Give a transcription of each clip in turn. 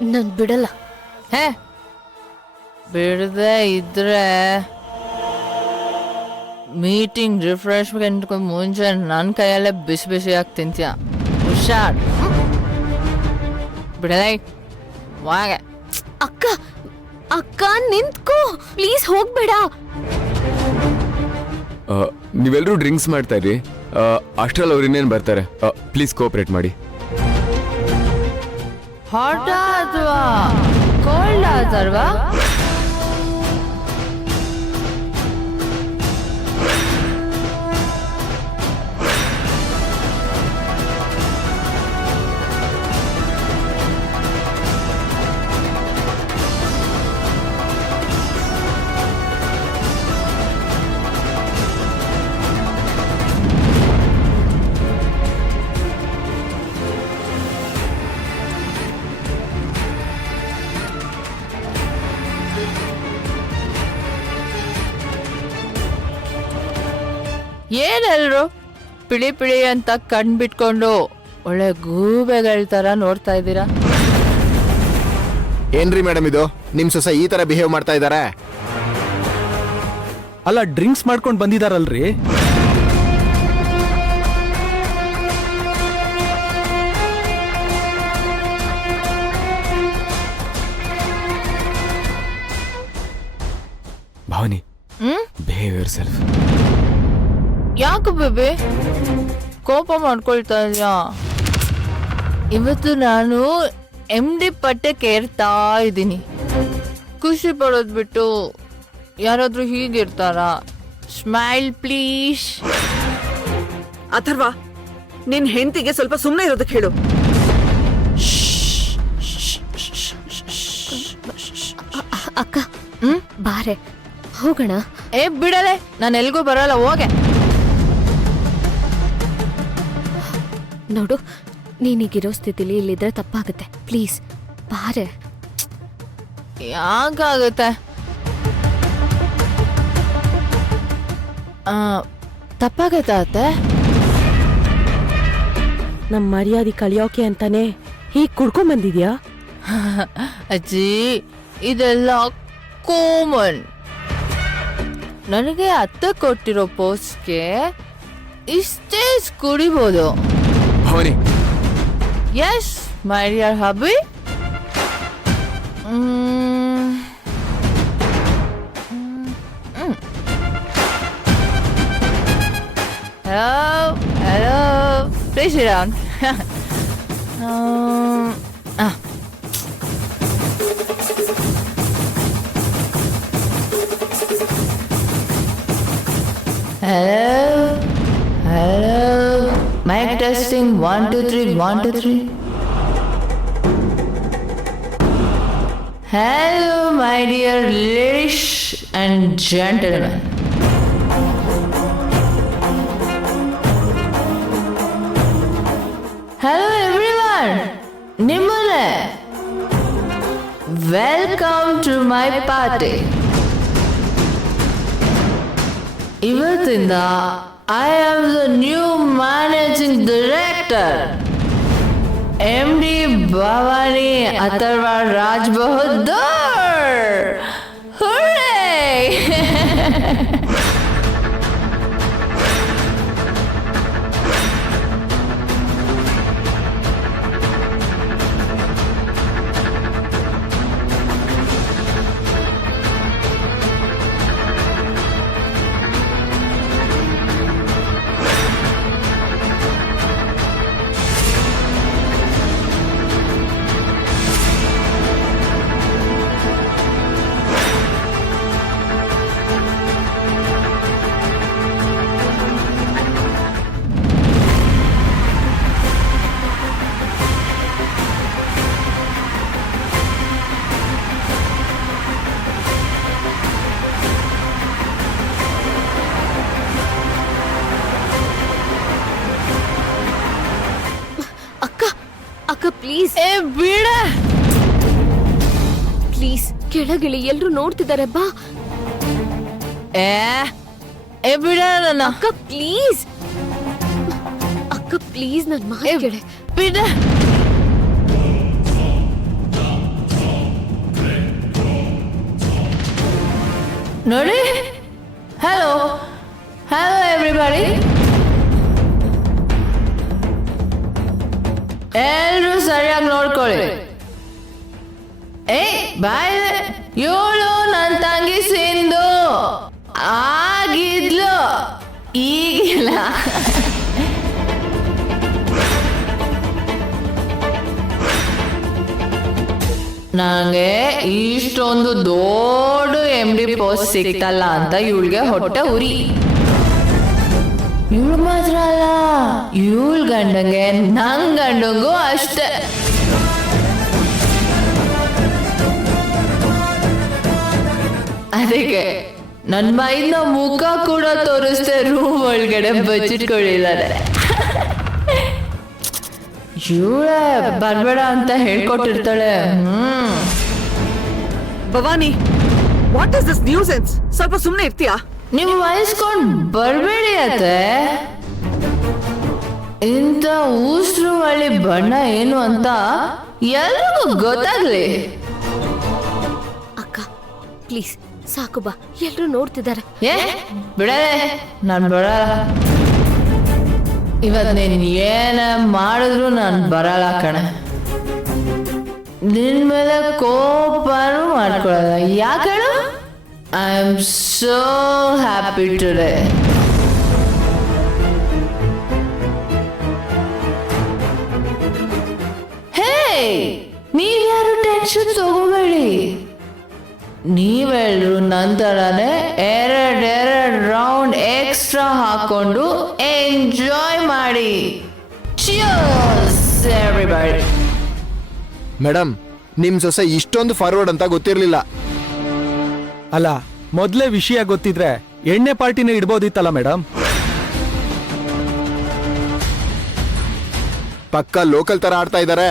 ನಾನು ಬಿಡಲ್ಲ. ಹೇ ಬಿಡದೆ ಇದ್ರೆ ಮೀಟಿಂಗ್ ರಿಫ್ರೆಶ್ಮೆಂಟ್ ಮುಂಚೆ ನನ್ನ ಕೈಯಲ್ಲೇ ಬಿಸಿ ಬಿಸಿಯಾಗಿ ತಿಂತೀಯ. ಹುಷಾರ್. ಬಿಡಲೇ ವಾಗೆ. ಅಕ್ಕ ಅಕ್ಕ ನಿಂತ್ಕೋ ಪ್ಲೀಸ್, ಹೋಗ್ಬೇಡ. ನೀವೆಲ್ಲರೂ ಡ್ರಿಂಕ್ಸ್ ಮಾಡ್ತಾ ಇರಿ, ಅಷ್ಟ್ರಲ್ಲಿ ಅವ್ರು ಇನ್ನೇನು ಬರ್ತಾರೆ. ಪ್ಲೀಸ್ ಕೋಆಪರೇಟ್ ಮಾಡಿ. ಹಾಟ್ ಅಥವಾ ಕೋಲ್ಡ್ ಆತಲ್ವಾ? ಏನೆಲ್ರು ಪಿಳಿ ಪಿಳಿ ಅಂತ ಕಣ್ಬಿಟ್ಕೊಂಡು ಒಳ್ಳೆ ಗೂಬೆಗಳ ತರ ನೋಡ್ತಾ ಇದ್ದೀರಾ? ಏನ್ರಿ ಮೇಡಮ್ ಇದು, ನಿಮ್ ಸೊಸೆ ಈ ತರ ಬಿಹೇವ್ ಮಾಡ್ತಾ ಇದಾರೆ? ಅಲ್ಲ, ಡ್ರಿಂಕ್ಸ್ ಮಾಡ್ಕೊಂಡು ಬಂದಿದಾರಲ್ರಿ. ಭಾವನಿ, ಬಿಹೇವ್ ಯುವರ್ ಸೆಲ್ಫ್. ಯಾಕೆ ಬೇಬಿ ಕೋಪ ಮಾಡ್ಕೊಳ್ತಾ ಇದೆಯಾ? ಇವತ್ತು ನಾನು MD ಪಟ್ಟಕ್ಕೆ ಏರ್ತಾ ಇದ್ದೀನಿ. ಖುಷಿ ಪಡೋದು ಬಿಟ್ಟು ಯಾರಾದ್ರೂ ಹೀಗಿರ್ತಾರಾ? Smile please. ಅಥರ್ವ, ನಿನ್ ಹೆಂಡತಿಗೆ ಸ್ವಲ್ಪ ಸುಮ್ಮನೆ ಇರೋದಕ್ಕೆ ಹೇಳು. ಅಕ್ಕ ಬಾರೆ ಹೋಗೋಣ. ಬಿಡಲೆ, ನಾನು ಎಲ್ಗೂ ಬರಲ್ಲ, ಹೋಗೆ. ನೋಡು, ನೀನೀಗಿರೋ ಸ್ಥಿತಿಲಿ ಇಲ್ಲಿದ್ರೆ ತಪ್ಪಾಗುತ್ತೆ. ಪ್ಲೀಸ್ ಬಾರೆ. ಯಾಕಾಗುತ್ತೆ? ತಪ್ಪಾಗತ್ತಾ ಅತ್ತೆ? ನಮ್ ಮರ್ಯಾದೆ ಕಳಿಯೋಕೆ ಅಂತಾನೆ ಹೀಗ್ ಕುಡ್ಕೊಂಡ್ ಬಂದಿದ್ಯಾ? ಅಜ್ಜಿ, ಇದೆಲ್ಲ ಕಾಮನ್. ನನಗೆ ಅತ್ತೆ ಕೊಟ್ಟಿರೋ ಪೋಸ್ಟ್ಗೆ ಇಷ್ಟೇ ಕುಡಿಬೋದು. ಭಾವನಿ, ಎಸ್ ಮೈ ಡಿಯರ್ ಹಬ್ಬಿ. Hello, please sit down. Hello. Mic testing 1 2 3 1 2 3. Hello, my dear ladies and gentlemen. Hello everyone. Nimmale. Welcome to my party. ಇವತ್ತಿಂದ I am the new managing director, MD Bhavani Atharva Raj Bahadur. Hooray! ಅಕ್ಕ please. ಬೇಡ please ಕೆಳಗಿಳಿ, ಎಲ್ರು ನೋಡ್ತಿದ್ದಾರೆ. ಬಾ. ಬಿಡ ನನ್ನ. ಅಕ್ಕ please, ಅಕ್ಕ ಪ್ಲೀಸ್, ನನ್ ಮಾತು ಕೇಳೆ. ಬಿಡ. ನೋಡಿ. ಹಲೋ ಹಲೋ ಎವ್ರಿಬಡಿ, ಎಲ್ರು ಸರಿಯಾಗಿ ನೋಡ್ಕೊಳ್ಳಿ. ಬಾಯ್, ಇವಳು ನನ್ನ ತಂಗಿ ಸಿಂಧು ಆಗಿದ್ಲು, ಈಗಿಲ್ಲ. ನನಗೆ ಇಷ್ಟೊಂದು ದೊಡ್ಡ MD ಪೋಸ್ಟ್ ಸಿಕ್ತಲ್ಲ ಅಂತ ಇವಳಿಗೆ ಹೊಟ್ಟೆ ಉರಿ. ಇವಳು ಮಾತ್ರ ಅಲ್ಲ, ಇವಳ ಗಂಡಂಗೆ ನಂಗ್ ಗಂಡಂಗೂ ಅಷ್ಟೇ. ಅದಕ್ಕೆ ನನ್ನ ಮೈನ ಮುಖ ಕೂಡ ತೋರಿಸ್ದೆ ರೂಮ್ ಒಳಗಡೆ ಬಚ್ಚಿಟ್ಕೊಂಡಿದ್ದಾರೆ. ಇವಳೇ ಬರ್ಬೇಡ ಅಂತ ಹೇಳ್ಕೊಟ್ಟಿರ್ತಾಳೆ. Bhavani, what is this nuisance? ಸ್ವಲ್ಪ ಸುಮ್ಮನೆ ಇರ್ತೀಯಾ? ನೀವು ವಹಿಸ್ಕೊಂಡ್ ಬರ್ಬೇಡಿ ಅತ್ತೆ. ಇಂಥ ಊಸ್ರು ಹಳ್ಳಿ ಬಣ್ಣ ಏನು ಅಂತ ಎಲ್ರಿಗೂ ಗೊತ್ತಾಗ್ಲಿ. ಅಕ್ಕ ಪ್ಲೀಸ್ ಸಾಕು ಬಾ, ಎಲ್ರು ನೋಡ್ತಿದ್ದಾರೆ. ಬಿಡಲೆ, ನಾನು ಬರಲ್ಲ. ಇವತ್ತು ನೀನ್ ಏನ ಮಾಡಿದ್ರು ನಾನು ಬರಲ್ಲ ಕಣೆ. ನಿನ್ ಮೇಲೆ ಕೋಪನೂ ಮಾಡ್ಕೊಳಲ್ಲ. ಯಾಕೆ ಹೇಳು? I am so happy today. ಹೇ, ನೀವ್ಯಾರು ಟೆನ್ಷನ್ ತಗೋಬೇಡಿ. ನೀವೆಲ್ರು ನಂತರನೇ ಎರಡು ರೌಂಡ್ ಎಕ್ಸ್ಟ್ರಾ ಹಾಕೊಂಡು ಎಂಜಾಯ್ ಮಾಡಿ. Cheers everybody. ಮೇಡಮ್, ನಿಮ್ ಸೊಸೆ ಇಷ್ಟೊಂದು ಫಾರ್ವರ್ಡ್ ಅಂತ ಗೊತ್ತಿರ್ಲಿಲ್ಲ. ಅಲ್ಲ, ಮೊದ್ಲೇ ವಿಷಯ ಗೊತ್ತಿದ್ರೆ ಎಣ್ಣೆ ಪಾರ್ಟಿನೇ ಇಡ್ಬೋದಿತ್ತಲ್ಲ ಮೇಡಮ್. ಪಕ್ಕ ಲೋಕಲ್ ತರ ಆಡ್ತಾ ಇದ್ದಾರೆ.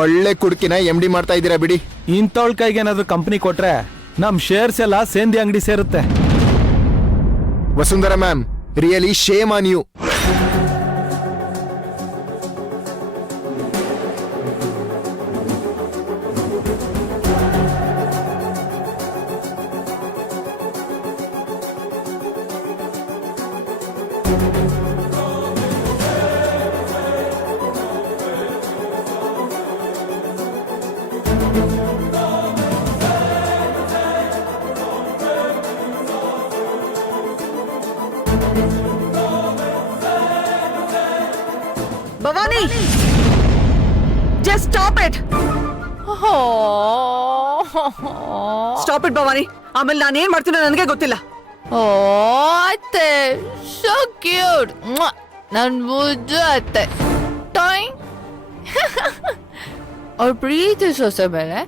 ಒಳ್ಳೆ ಕುಡ್ಕಿನ MD ಮಾಡ್ತಾ ಇದ್ದೀರಾ ಬಿಡಿ. ಇಂಥವಳ ಕೈಗೆ ಏನಾದ್ರು ಕಂಪ್ನಿ ಕೊಟ್ರೆ ನಮ್ ಶೇರ್ಸ್ ಎಲ್ಲ ಸೇಂದಿ ಅಂಗಡಿ ಸೇರುತ್ತೆ. Vasundhara ma'am, really shame on you. Bhavani, just stop it. Stop it Bhavani. ಆಮೇಲೆ ನಾನು ಏನ್ ಮಾಡ್ತೀನೋ ನನಗೆ ಗೊತ್ತಿಲ್ಲ. ಓ ಅತ್ತೆ, ಸೋ ಕ್ಯೂಟ್. ನನ್ ಮುದ್ದು ಅತ್ತೆ. ಟಾಯ್. ಅವ್ರ ಪ್ರೀತಿ ಸೊಸೆ ಮೇಲೆ